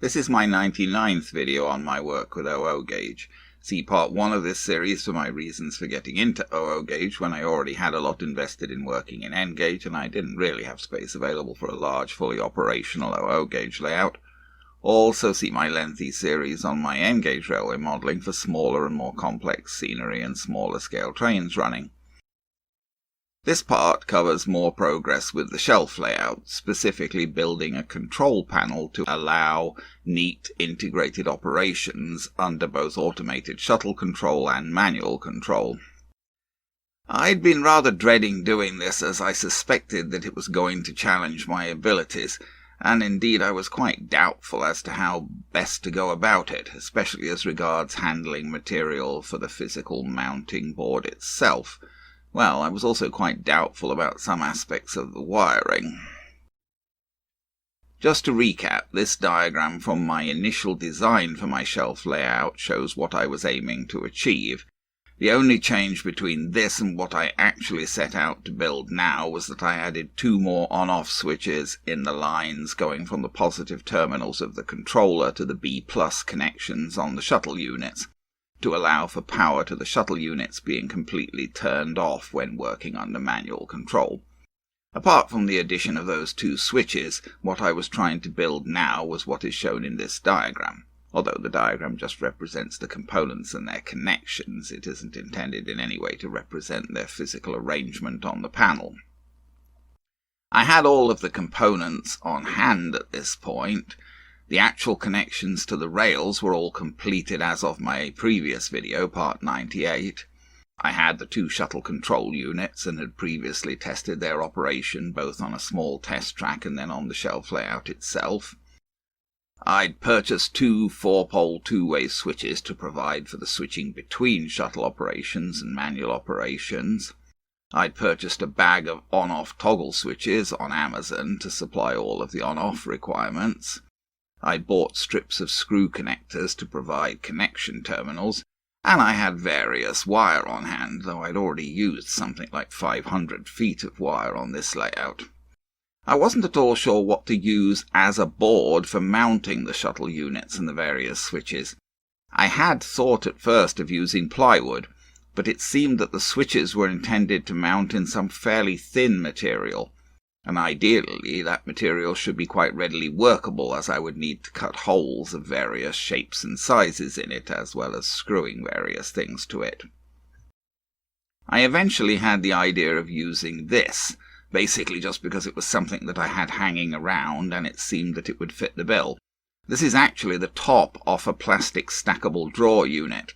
This is my 99th video on my work with OO gauge. See part 1 of this series for my reasons for getting into OO gauge when I already had a lot invested in working in N gauge and I didn't really have space available for a large, fully operational OO gauge layout. Also see my lengthy series on my N gauge railway modelling for smaller and more complex scenery and smaller scale trains running. This part covers more progress with the shelf layout, specifically building a control panel to allow neat integrated operations under both automated shuttle control and manual control. I'd been rather dreading doing this as I suspected that it was going to challenge my abilities, and indeed I was quite doubtful as to how best to go about it, especially as regards handling material for the physical mounting board itself. Well, I was also quite doubtful about some aspects of the wiring. Just to recap, this diagram from my initial design for my shelf layout shows what I was aiming to achieve. The only change between this and what I actually set out to build now was that I added 2 more on-off switches in the lines going from the positive terminals of the controller to the B+ connections on the shuttle units, to allow for power to the shuttle units being completely turned off when working under manual control. Apart from the addition of those 2 switches, what I was trying to build now was what is shown in this diagram. Although the diagram just represents the components and their connections, it isn't intended in any way to represent their physical arrangement on the panel. I had all of the components on hand at this point. The actual connections to the rails were all completed as of my previous video, part 98. I had the 2 shuttle control units and had previously tested their operation both on a small test track and then on the shelf layout itself. I'd purchased 2 4-pole two-way switches to provide for the switching between shuttle operations and manual operations. I'd purchased a bag of on-off toggle switches on Amazon to supply all of the on-off requirements. I bought strips of screw connectors to provide connection terminals, and I had various wire on hand, though I'd already used something like 500 feet of wire on this layout. I wasn't at all sure what to use as a board for mounting the shuttle units and the various switches. I had thought at first of using plywood, but it seemed that the switches were intended to mount in some fairly thin material, and ideally that material should be quite readily workable, as I would need to cut holes of various shapes and sizes in it, as well as screwing various things to it. I eventually had the idea of using this, basically just because it was something that I had hanging around and it seemed that it would fit the bill. This is actually the top off a plastic stackable drawer unit.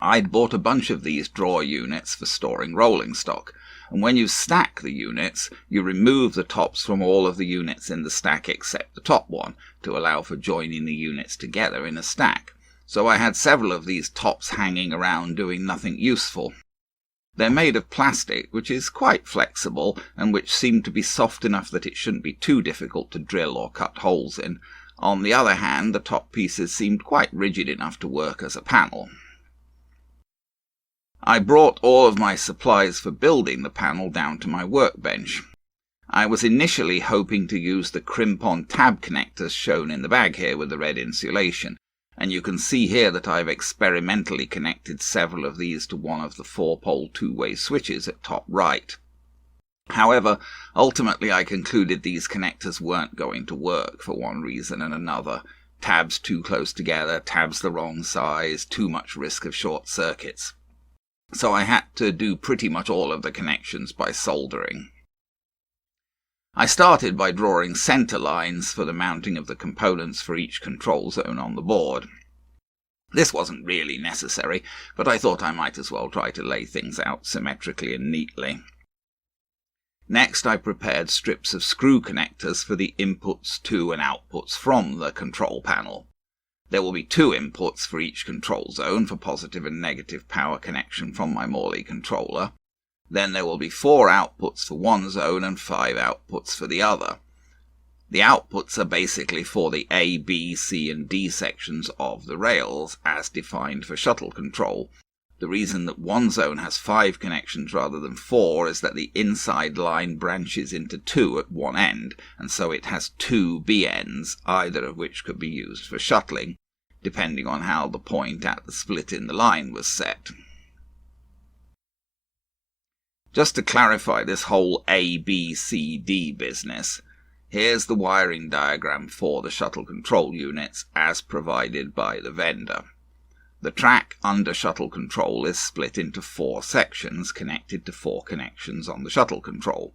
I'd bought a bunch of these drawer units for storing rolling stock, and when you stack the units, you remove the tops from all of the units in the stack except the top one, to allow for joining the units together in a stack. So I had several of these tops hanging around doing nothing useful. They're made of plastic, which is quite flexible, and which seemed to be soft enough that it shouldn't be too difficult to drill or cut holes in. On the other hand, the top pieces seemed quite rigid enough to work as a panel. I brought all of my supplies for building the panel down to my workbench. I was initially hoping to use the Crimp on tab connectors shown in the bag here with the red insulation, and you can see here that I've experimentally connected several of these to one of the 4-pole two-way switches at top right. However, ultimately I concluded these connectors weren't going to work for one reason and another. Tabs too close together, tabs the wrong size, too much risk of short circuits. So I had to do pretty much all of the connections by soldering. I started by drawing center lines for the mounting of the components for each control zone on the board. This wasn't really necessary, but I thought I might as well try to lay things out symmetrically and neatly. Next, I prepared strips of screw connectors for the inputs to and outputs from the control panel. There will be 2 inputs for each control zone for positive and negative power connection from my Morley controller. Then there will be 4 outputs for one zone and 5 outputs for the other. The outputs are basically for the A, B, C and D sections of the rails as defined for shuttle control, The reason that one zone has 5 connections rather than 4 is that the inside line branches into 2 at one end, and so it has 2 B-ends, either of which could be used for shuttling, depending on how the point at the split in the line was set. Just to clarify this whole A, B, C, D business, here's the wiring diagram for the shuttle control units as provided by the vendor. The track under shuttle control is split into 4 sections connected to 4 connections on the shuttle control.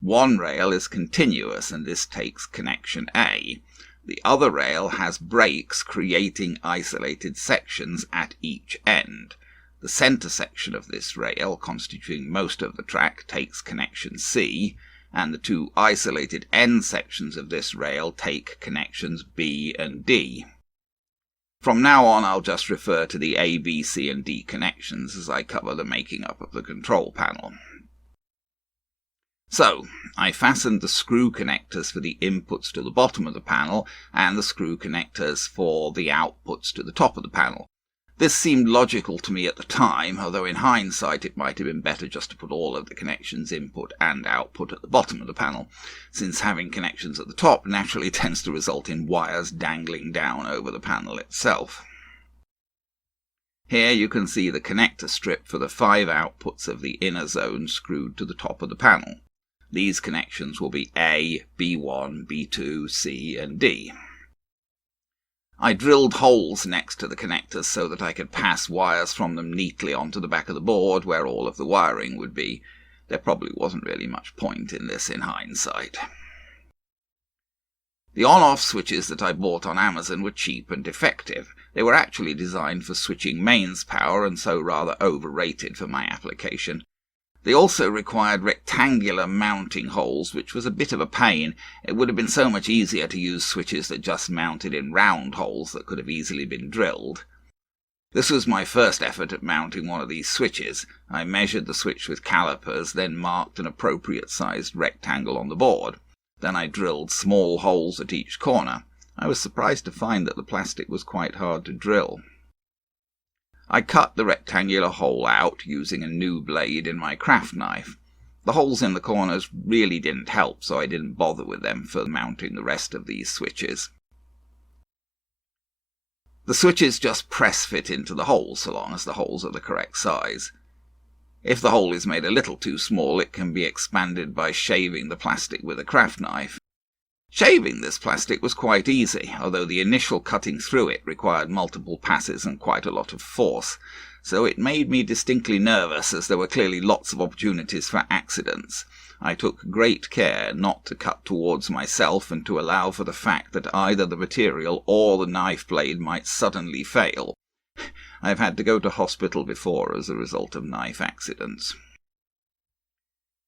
One rail is continuous and this takes connection A. The other rail has breaks creating isolated sections at each end. The centre section of this rail, constituting most of the track, takes connection C, and the 2 isolated end sections of this rail take connections B and D. From now on I'll just refer to the A, B, C and D connections as I cover the making up of the control panel. So, I fastened the screw connectors for the inputs to the bottom of the panel and the screw connectors for the outputs to the top of the panel. This seemed logical to me at the time, although in hindsight it might have been better just to put all of the connections input and output at the bottom of the panel, since having connections at the top naturally tends to result in wires dangling down over the panel itself. Here you can see the connector strip for the 5 outputs of the inner zone screwed to the top of the panel. These connections will be A, B1, B2, C and D. I drilled holes next to the connectors so that I could pass wires from them neatly onto the back of the board where all of the wiring would be. There probably wasn't really much point in this in hindsight. The on-off switches that I bought on Amazon were cheap and effective. They were actually designed for switching mains power and so rather overrated for my application. They also required rectangular mounting holes, which was a bit of a pain. It would have been so much easier to use switches that just mounted in round holes that could have easily been drilled. This was my first effort at mounting one of these switches. I measured the switch with calipers, then marked an appropriate-sized rectangle on the board. Then I drilled small holes at each corner. I was surprised to find that the plastic was quite hard to drill. I cut the rectangular hole out using a new blade in my craft knife. The holes in the corners really didn't help, so I didn't bother with them for mounting the rest of these switches. The switches just press fit into the holes so long as the holes are the correct size. If the hole is made a little too small, it can be expanded by shaving the plastic with a craft knife. Shaving this plastic was quite easy, although the initial cutting through it required multiple passes and quite a lot of force, so it made me distinctly nervous as there were clearly lots of opportunities for accidents. I took great care not to cut towards myself and to allow for the fact that either the material or the knife blade might suddenly fail. I've had to go to hospital before as a result of knife accidents.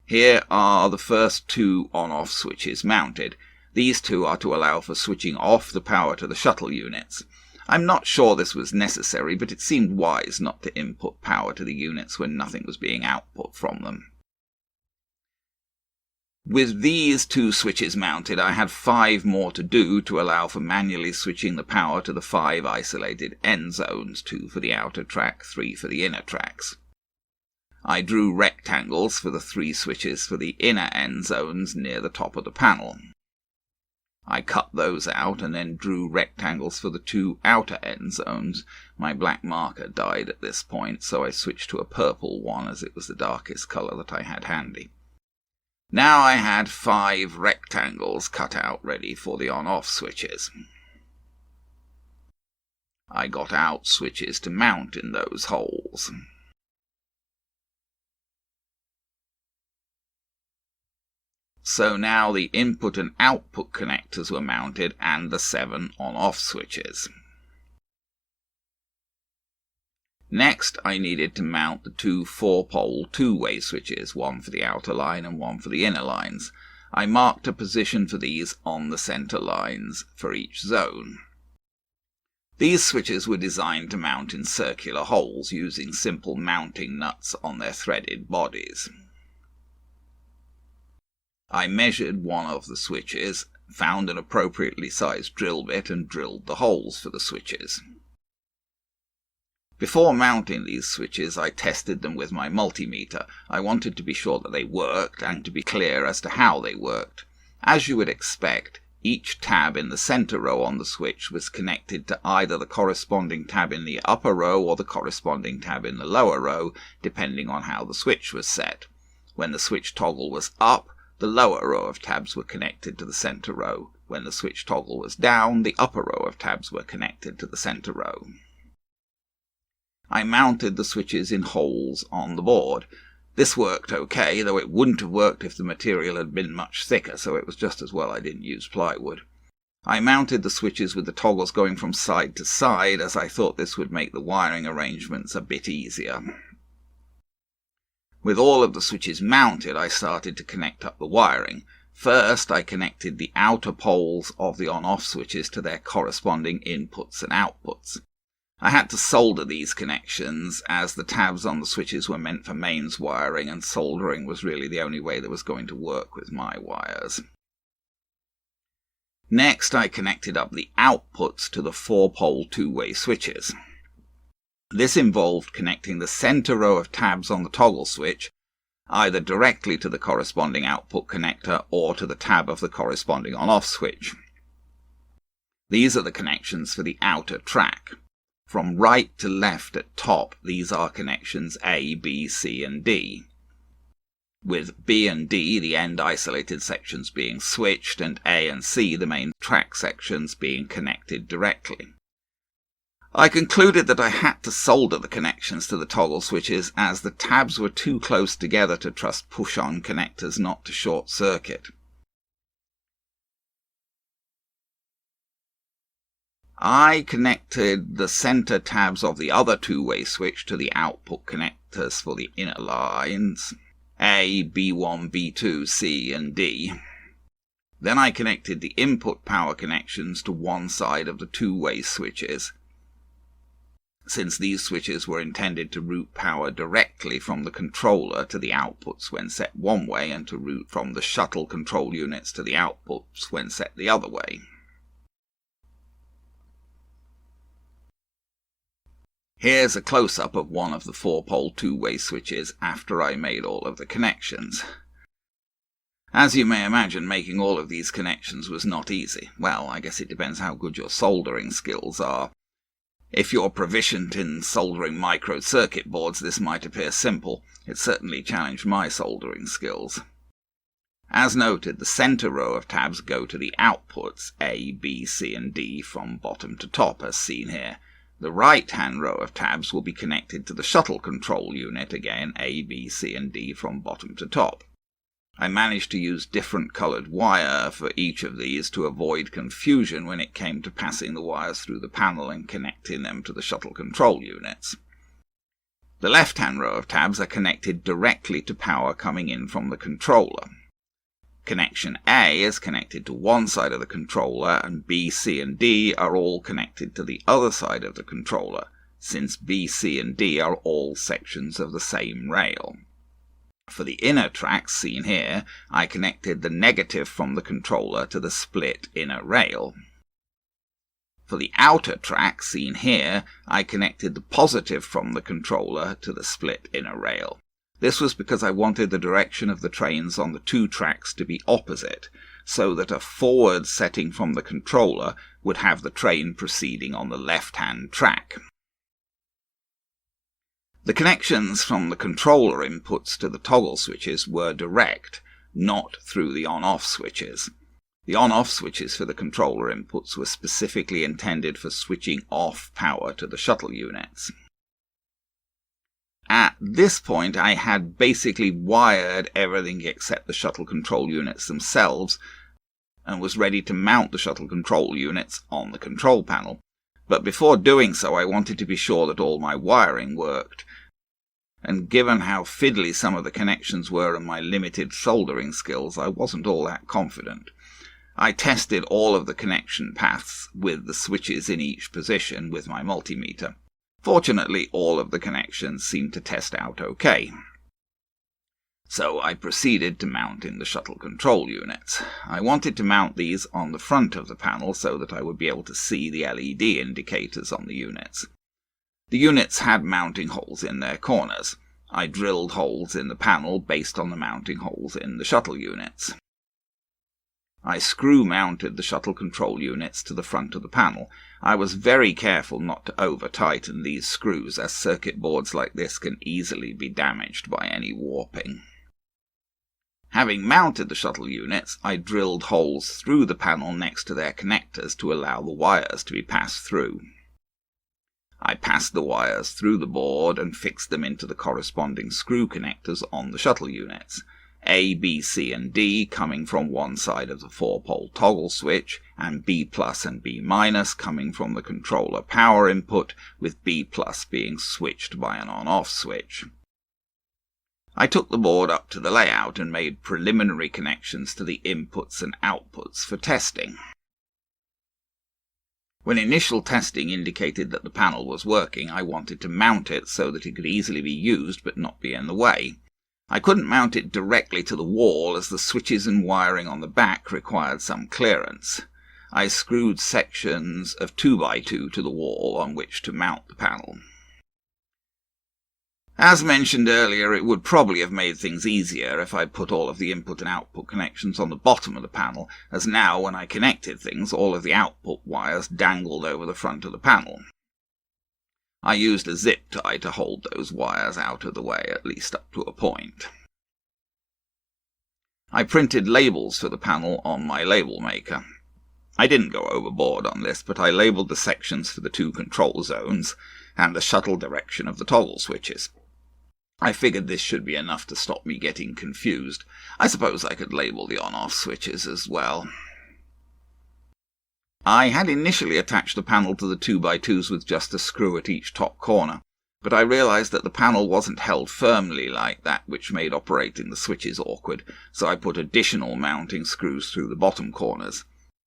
Here are the first 2 on-off switches mounted. These 2 are to allow for switching off the power to the shuttle units. I'm not sure this was necessary, but it seemed wise not to input power to the units when nothing was being output from them. With these 2 switches mounted, I had 5 more to do to allow for manually switching the power to the 5 isolated end zones, 2 for the outer track, 3 for the inner tracks. I drew rectangles for the 3 switches for the inner end zones near the top of the panel. I cut those out and then drew rectangles for the 2 outer end zones. My black marker died at this point, so I switched to a purple one as it was the darkest colour that I had handy. Now I had 5 rectangles cut out ready for the on-off switches. I got out switches to mount in those holes. So now the input and output connectors were mounted and the 7 on-off switches. Next, I needed to mount the 2 4-pole two-way switches, one for the outer line and one for the inner lines. I marked a position for these on the centre lines for each zone. These switches were designed to mount in circular holes using simple mounting nuts on their threaded bodies. I measured one of the switches, found an appropriately sized drill bit and drilled the holes for the switches. Before mounting these switches, I tested them with my multimeter. I wanted to be sure that they worked and to be clear as to how they worked. As you would expect, each tab in the center row on the switch was connected to either the corresponding tab in the upper row or the corresponding tab in the lower row, depending on how the switch was set. When the switch toggle was up, the lower row of tabs were connected to the center row. When the switch toggle was down, the upper row of tabs were connected to the center row. I mounted the switches in holes on the board. This worked okay, though it wouldn't have worked if the material had been much thicker, so it was just as well I didn't use plywood. I mounted the switches with the toggles going from side to side, as I thought this would make the wiring arrangements a bit easier. With all of the switches mounted, I started to connect up the wiring. First, I connected the outer poles of the on-off switches to their corresponding inputs and outputs. I had to solder these connections, as the tabs on the switches were meant for mains wiring, and soldering was really the only way that was going to work with my wires. Next, I connected up the outputs to the 4-pole two-way switches. This involved connecting the center row of tabs on the toggle switch, either directly to the corresponding output connector or to the tab of the corresponding on-off switch. These are the connections for the outer track. From right to left at top, these are connections A, B, C, and D, with B and D, the end isolated sections, being switched, and A and C, the main track sections, being connected directly. I concluded that I had to solder the connections to the toggle switches, as the tabs were too close together to trust push-on connectors not to short-circuit. I connected the center tabs of the other two-way switch to the output connectors for the inner lines, A, B1, B2, C, and D. Then I connected the input power connections to one side of the two-way switches, since these switches were intended to route power directly from the controller to the outputs when set one way, and to route from the shuttle control units to the outputs when set the other way. Here's a close-up of one of the 4-pole two-way switches after I made all of the connections. As you may imagine, making all of these connections was not easy. Well, I guess it depends how good your soldering skills are. If you're proficient in soldering micro-circuit boards, this might appear simple. It certainly challenged my soldering skills. As noted, the center row of tabs go to the outputs A, B, C, and D from bottom to top, as seen here. The right-hand row of tabs will be connected to the shuttle control unit, again A, B, C, and D from bottom to top. I managed to use different coloured wire for each of these to avoid confusion when it came to passing the wires through the panel and connecting them to the shuttle control units. The left-hand row of tabs are connected directly to power coming in from the controller. Connection A is connected to one side of the controller, and B, C, and D are all connected to the other side of the controller, since B, C, and D are all sections of the same rail. For the inner tracks seen here, I connected the negative from the controller to the split inner rail. For the outer track seen here, I connected the positive from the controller to the split inner rail. This was because I wanted the direction of the trains on the two tracks to be opposite, so that a forward setting from the controller would have the train proceeding on the left-hand track. The connections from the controller inputs to the toggle switches were direct, not through the on-off switches. The on-off switches for the controller inputs were specifically intended for switching off power to the shuttle units. At this point, I had basically wired everything except the shuttle control units themselves, and was ready to mount the shuttle control units on the control panel. But before doing so, I wanted to be sure that all my wiring worked, and given how fiddly some of the connections were and my limited soldering skills, I wasn't all that confident. I tested all of the connection paths with the switches in each position with my multimeter. Fortunately, all of the connections seemed to test out okay. So I proceeded to mounting the shuttle control units. I wanted to mount these on the front of the panel so that I would be able to see the LED indicators on the units. The units had mounting holes in their corners. I drilled holes in the panel based on the mounting holes in the shuttle units. I screw-mounted the shuttle control units to the front of the panel. I was very careful not to over-tighten these screws, as circuit boards like this can easily be damaged by any warping. Having mounted the shuttle units, I drilled holes through the panel next to their connectors to allow the wires to be passed through. I passed the wires through the board and fixed them into the corresponding screw connectors on the shuttle units. A, B, C and D coming from one side of the 4-pole toggle switch, and B plus and B minus coming from the controller power input, with B plus being switched by an on-off switch. I took the board up to the layout and made preliminary connections to the inputs and outputs for testing. When initial testing indicated that the panel was working, I wanted to mount it so that it could easily be used but not be in the way. I couldn't mount it directly to the wall as the switches and wiring on the back required some clearance. I screwed sections of 2x2 to the wall on which to mount the panel. As mentioned earlier, it would probably have made things easier if I put all of the input and output connections on the bottom of the panel, as now when I connected things, all of the output wires dangled over the front of the panel. I used a zip tie to hold those wires out of the way, at least up to a point. I printed labels for the panel on my label maker. I didn't go overboard on this, but I labelled the sections for the 2 control zones and the shuttle direction of the toggle switches. I figured this should be enough to stop me getting confused. I suppose I could label the on-off switches as well. I had initially attached the panel to the 2x2s with just a screw at each top corner, but I realised that the panel wasn't held firmly like that, which made operating the switches awkward, so I put additional mounting screws through the bottom corners.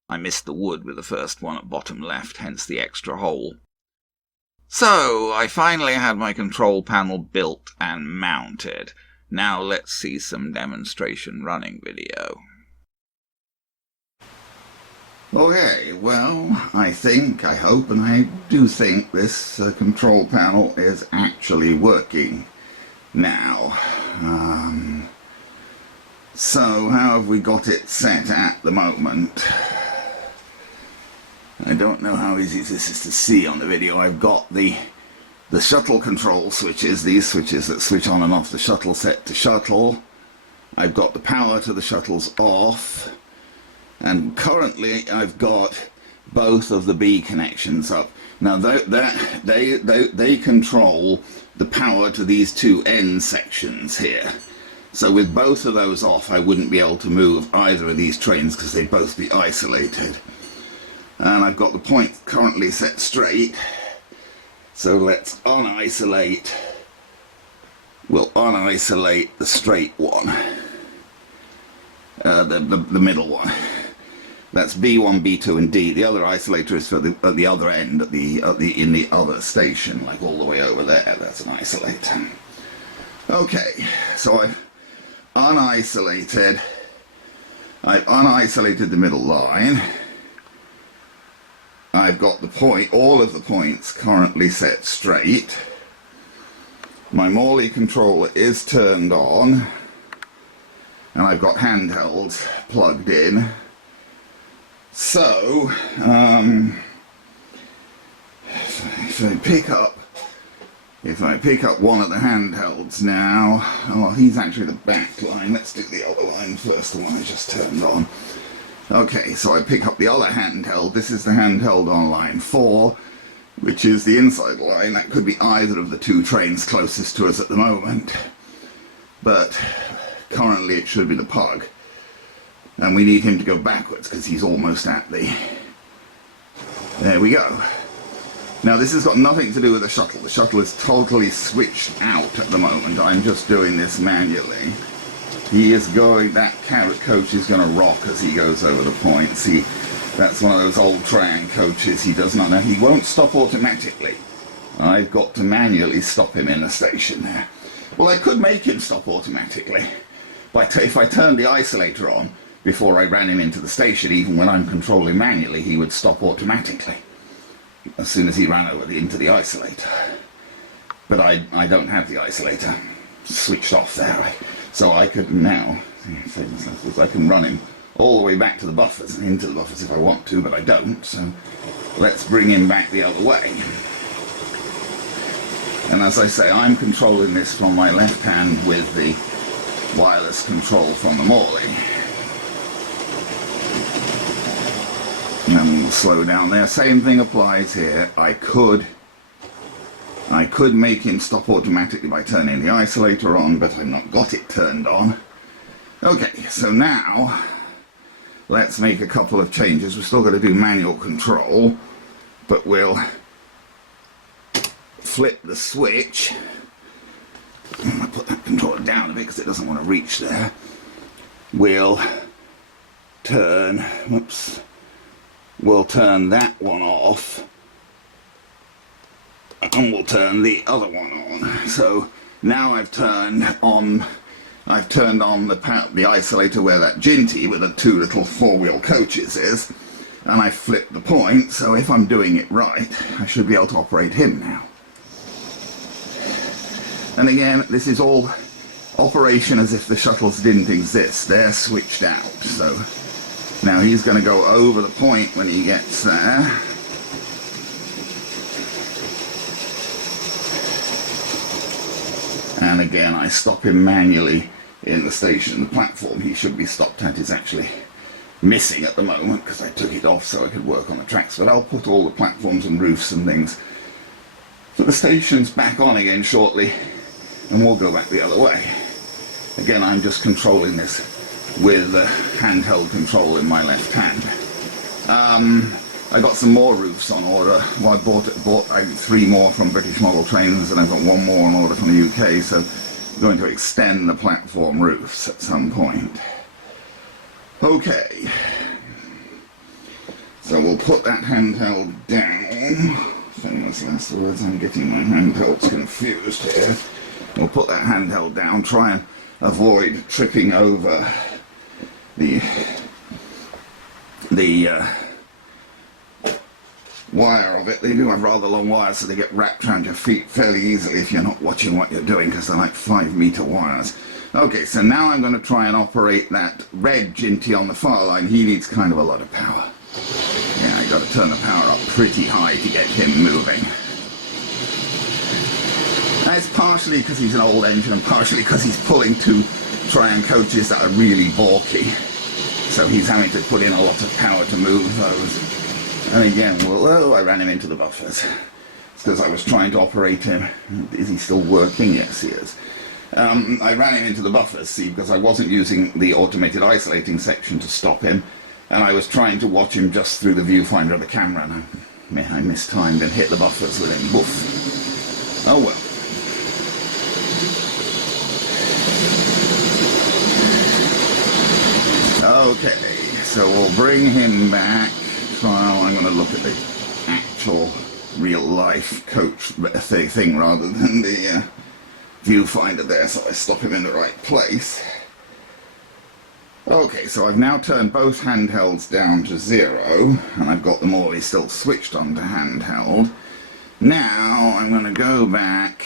I missed the wood with the first one at bottom left, hence the extra hole. So, I finally had my control panel built and mounted. Now let's see some demonstration running video. Okay, well, I hope, and I do think this control panel is actually working now. So, how have we got it set at the moment? I don't know how easy this is to see on the video. I've got the shuttle control switches, these switches that switch on and off the shuttle set to shuttle. I've got the power to the shuttles off. And currently I've got both of the B connections up. Now they control the power to these 2 end sections here. So with both of those off, I wouldn't be able to move either of these trains because they'd both be isolated. And I've got the point currently set straight. So let's unisolate. We'll unisolate the straight one. The middle one. That's B1, B2 and D. The other isolator is for at the other end, in the other station, like all the way over there. That's an isolator. Okay, so I've unisolated the middle line. I've got the point, all of the points currently set straight. My Morley controller is turned on, and I've got handhelds plugged in. So, if I pick up one of the handhelds now, oh, he's actually the back line. Let's do the other line first, the one I just turned on. Okay, so I pick up the other handheld. This is the handheld on line 4, which is the inside line. That could be either of the 2 trains closest to us at the moment, but currently it should be the pug. And we need him to go backwards because he's almost at the... There we go. Now this has got nothing to do with the shuttle. The shuttle is totally switched out at the moment. I'm just doing this manually. He is going... That carrot coach is going to rock as he goes over the points. That's one of those old Triang coaches. He does not know. He won't stop automatically. I've got to manually stop him in the station there. Well, I could make him stop automatically. But if I turned the isolator on before I ran him into the station, even when I'm controlling manually, he would stop automatically as soon as he ran into the isolator. but I don't have the isolator switched off there. So I could now, I can run him all the way back to the buffers and into the buffers if I want to, but I don't. So let's bring him back the other way. And as I say, I'm controlling this from my left hand with the wireless control from the Morley. And we'll slow down there. Same thing applies here. I could make him stop automatically by turning the isolator on, but I've not got it turned on. Okay, so now let's make a couple of changes. We're still going to do manual control, but we'll flip the switch. I'm going to put that controller down a bit because it doesn't want to reach there. We'll turn, whoops, we'll turn that one off, and we'll turn the other one on. So now I've turned on the isolator where that Ginty with the two little four-wheel coaches is, and I flipped the point, so if I'm doing it right, I should be able to operate him now. And again, this is all operation as if the shuttles didn't exist. They're switched out. So now he's going to go over the point when he gets there. And again, I stop him manually in the station. The platform he should be stopped at is actually missing at the moment because I took it off so I could work on the tracks. But I'll put all the platforms and roofs and things. So the station's back on again shortly, and we'll go back the other way. Again, I'm just controlling this with the handheld control in my left hand. I got some more roofs on order. Well, I bought 3 more from British Model Trains, and I've got 1 more on order from the UK, so I'm going to extend the platform roofs at some point. Okay. So we'll put that handheld down. Famous last words, I'm getting my handhelds confused here. We'll put that handheld down, try and avoid tripping over the wire of it. They do have rather long wires, so they get wrapped around your feet fairly easily if you're not watching what you're doing, because they're like 5-meter wires. Okay, so now I'm going to try and operate that red Ginty on the far line. He needs kind of a lot of power. Yeah, I got to turn the power up pretty high to get him moving. That's partially because he's an old engine and partially because he's pulling 2 Triumph coaches that are really bulky. So he's having to put in a lot of power to move those. And again, I ran him into the buffers. It's because I was trying to operate him. Is he still working? Yes, he is. I ran him into the buffers, see, because I wasn't using the automated isolating section to stop him. And I was trying to watch him just through the viewfinder of the camera, and I mistimed and hit the buffers with him. Woof. Oh well. Okay, so we'll bring him back. Well, I'm going to look at the actual real-life coach thing rather than the viewfinder there, so I stop him in the right place. Okay, so I've now turned both handhelds down to 0, and I've got them already still switched on to handheld. Now I'm going to go back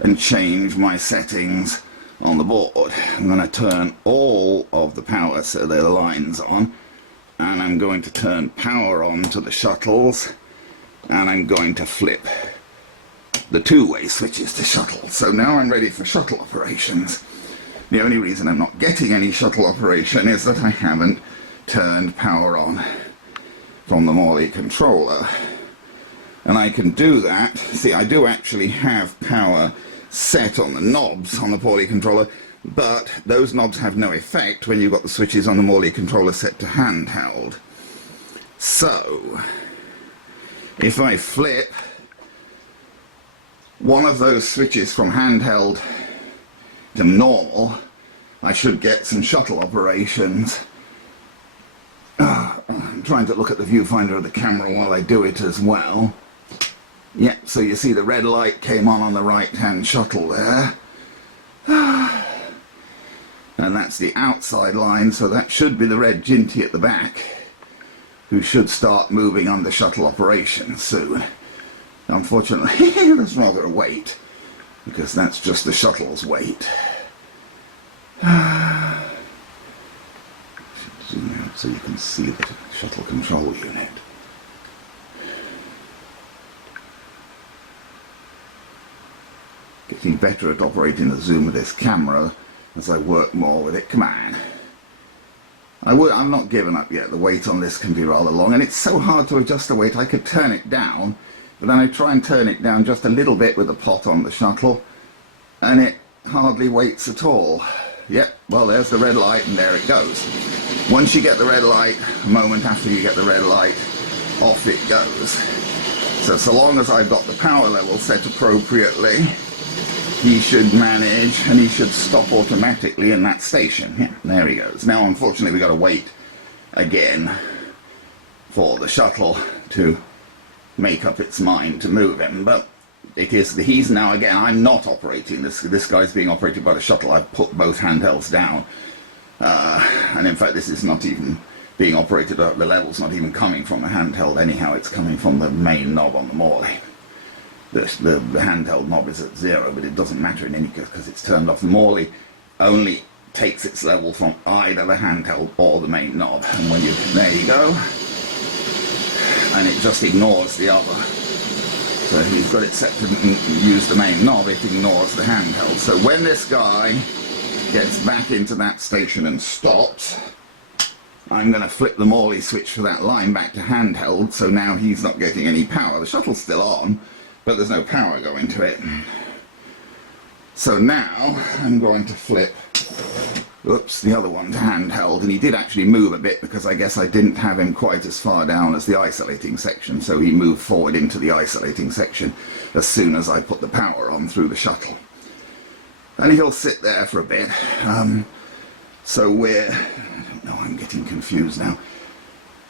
and change my settings on the board. I'm going to turn all of the power so the lines on, and I'm going to turn power on to the shuttles, and I'm going to flip the 2-way switches to shuttle. So now I'm ready for shuttle operations. The only reason I'm not getting any shuttle operation is that I haven't turned power on from the Morley controller. And I can do that. See, I do actually have power set on the knobs on the Morley controller, but those knobs have no effect when you've got the switches on the Morley controller set to handheld. So, if I flip one of those switches from handheld to normal, I should get some shuttle operations. I'm trying to look at the viewfinder of the camera while I do it as well. Yep, so you see the red light came on the right-hand shuttle there. And that's the outside line, so that should be the red Ginty at the back, who should start moving under shuttle operations soon. Unfortunately, there's rather a weight, because that's just the shuttle's weight. Zoom out so you can see the shuttle control unit. Getting better at operating the zoom of this camera as I work more with it. Come on. I'm not given up yet. The weight on this can be rather long, and it's so hard to adjust the weight. I could turn it down, but then I try and turn it down just a little bit with the plot on the shuttle, and it hardly weights at all. Yep, well, there's the red light, and there it goes. Once you get the red light, a moment after you get the red light, off it goes. So long as I've got the power level set appropriately, he should manage, and he should stop automatically in that station. Yeah, there he goes. Now, unfortunately, we've got to wait again for the shuttle to make up its mind to move him. But he's now, again, I'm not operating this. This guy's being operated by the shuttle. I've put both handhelds down. And in fact, this is not even being operated, the level's not even coming from the handheld anyhow. It's coming from the main knob on the Morley. The handheld knob is at 0, but it doesn't matter in any case because it's turned off. The Morley only takes its level from either the handheld or the main knob. And when there you go. And it just ignores the other. So if you've got it set to use the main knob, it ignores the handheld. So when this guy gets back into that station and stops, I'm going to flip the Morley switch for that line back to handheld, so now he's not getting any power. The shuttle's still on, but there's no power going to it. So now I'm going to flip, the other one to handheld, and he did actually move a bit because I guess I didn't have him quite as far down as the isolating section, so he moved forward into the isolating section as soon as I put the power on through the shuttle. And he'll sit there for a bit. So I'm getting confused now.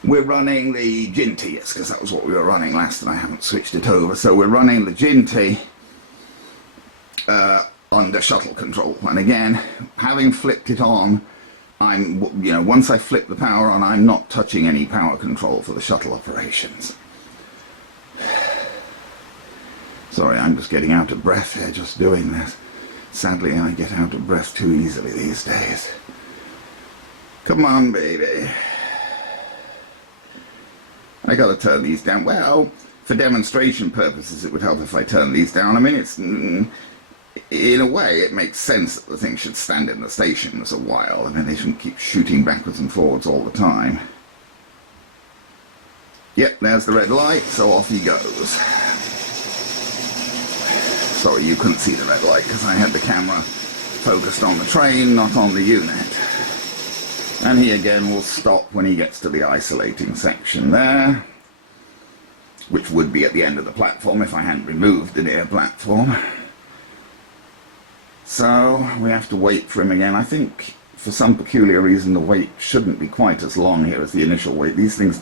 We're running the Ginty, yes, because that was what we were running last, and I haven't switched it over. So we're running the Ginty under shuttle control. And again, having flipped it on, once I flip the power on, I'm not touching any power control for the shuttle operations. Sorry, I'm just getting out of breath here just doing this. Sadly, I get out of breath too easily these days. Come on, baby. I gotta turn these down. Well, for demonstration purposes, it would help if I turn these down. I mean, it's in a way, it makes sense that the thing should stand in the stations a while. I mean, they shouldn't keep shooting backwards and forwards all the time. Yep, there's the red light, so off he goes. Sorry, you couldn't see the red light because I had the camera focused on the train, not on the unit. And he again will stop when he gets to the isolating section there, which would be at the end of the platform if I hadn't removed the near platform. So we have to wait for him again. I think for some peculiar reason the wait shouldn't be quite as long here as the initial wait. These things,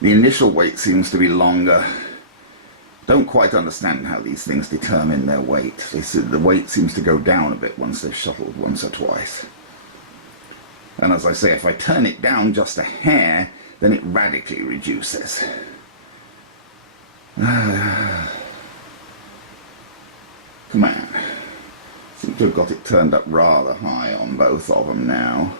the initial wait seems to be longer. Don't quite understand how these things determine their weight. They said the weight seems to go down a bit once they've shuttled once or twice. And as I say, if I turn it down just a hair, then it radically reduces. Come on. Seem to have got it turned up rather high on both of them now.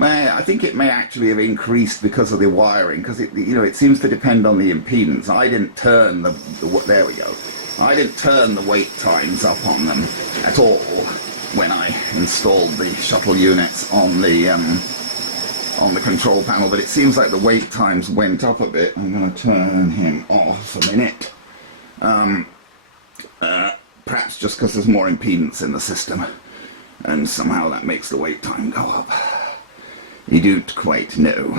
I think it may actually have increased because of the wiring, because it seems to depend on the impedance. I didn't turn there we go. I didn't turn the wait times up on them at all when I installed the shuttle units on the control panel, but it seems like the wait times went up a bit. I'm going to turn him off a minute. Perhaps just because there's more impedance in the system, and somehow that makes the wait time go up. You don't quite know.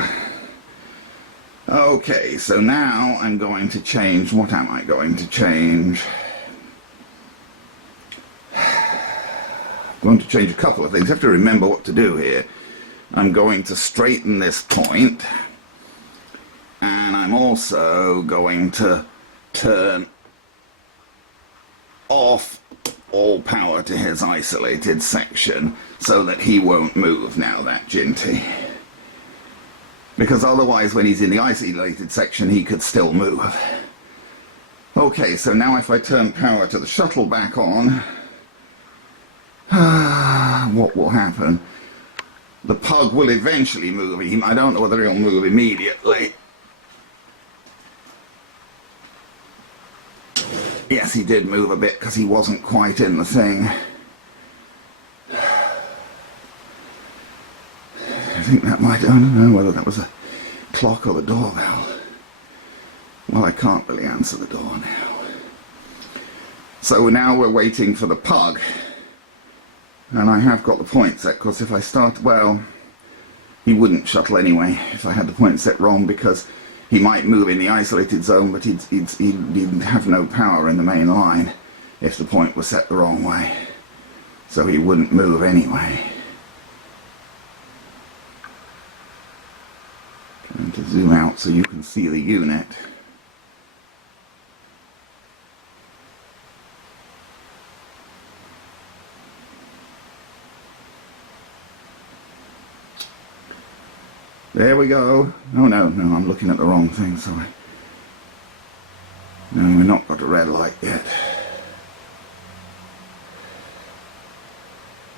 Okay, so now I'm going to change. What am I going to change? I'm going to change a couple of things. I have to remember what to do here. I'm going to straighten this point, and I'm also going to turn off all power to his isolated section so that he won't move now, that Ginty. Because otherwise when he's in the isolated section he could still move. Okay, so now if I turn power to the shuttle back on, what will happen? The pug will eventually move. I don't know whether he'll move immediately. Yes, he did move a bit because he wasn't quite in the thing. I think that might, I don't know whether that was a clock or the doorbell. Well, I can't really answer the door now. So now we're waiting for the pug. And I have got the point set, because if I start, well, he wouldn't shuttle anyway if I had the point set wrong, because he might move in the isolated zone, but he'd have no power in the main line if the point was set the wrong way. So he wouldn't move anyway. Going to zoom out so you can see the unit. There we go. Oh no, I'm looking at the wrong thing, sorry. No, we've not got a red light yet.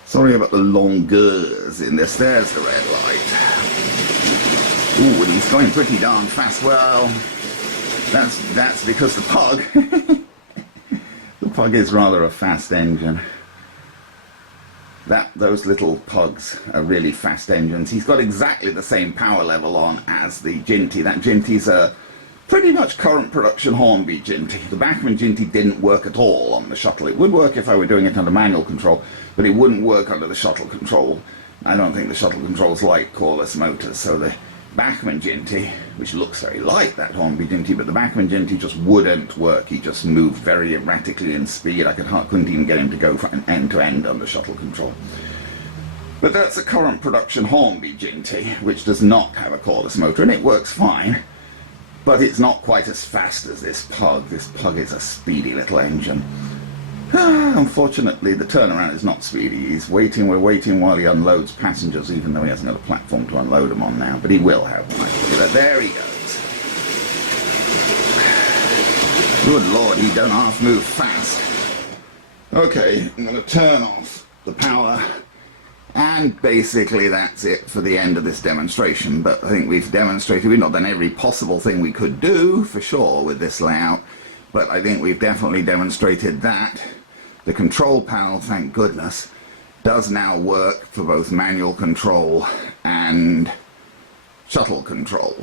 Sorry about the longueurs in this. There's the red light. Ooh, and he's going pretty darn fast. Well, that's because the pug, the pug is rather a fast engine. Those little pugs are really fast engines. He's got exactly the same power level on as the Ginty. That Ginty's a pretty much current production Hornby Ginty. The Bachmann Ginty didn't work at all on the shuttle. It would work if I were doing it under manual control, but it wouldn't work under the shuttle control. I don't think the shuttle controls like coreless motors, so the Bachmann Ginty, which looks very like that Hornby Ginty, but the Bachmann Ginty just wouldn't work. He just moved very erratically in speed. I couldn't even get him to go from end to end under shuttle control. But that's a current production Hornby Ginty, which does not have a coreless motor, and it works fine. But it's not quite as fast as this pug. This pug is a speedy little engine. Unfortunately, the turnaround is not speedy. We're waiting while he unloads passengers, even though he hasn't got a platform to unload them on now. But he will have one. There he goes. Good Lord, he don't half move fast. Okay, I'm going to turn off the power. And basically that's it for the end of this demonstration. But I think we've demonstrated, we've not done every possible thing we could do, for sure, with this layout. But I think we've definitely demonstrated that the control panel, thank goodness, does now work for both manual control and shuttle control.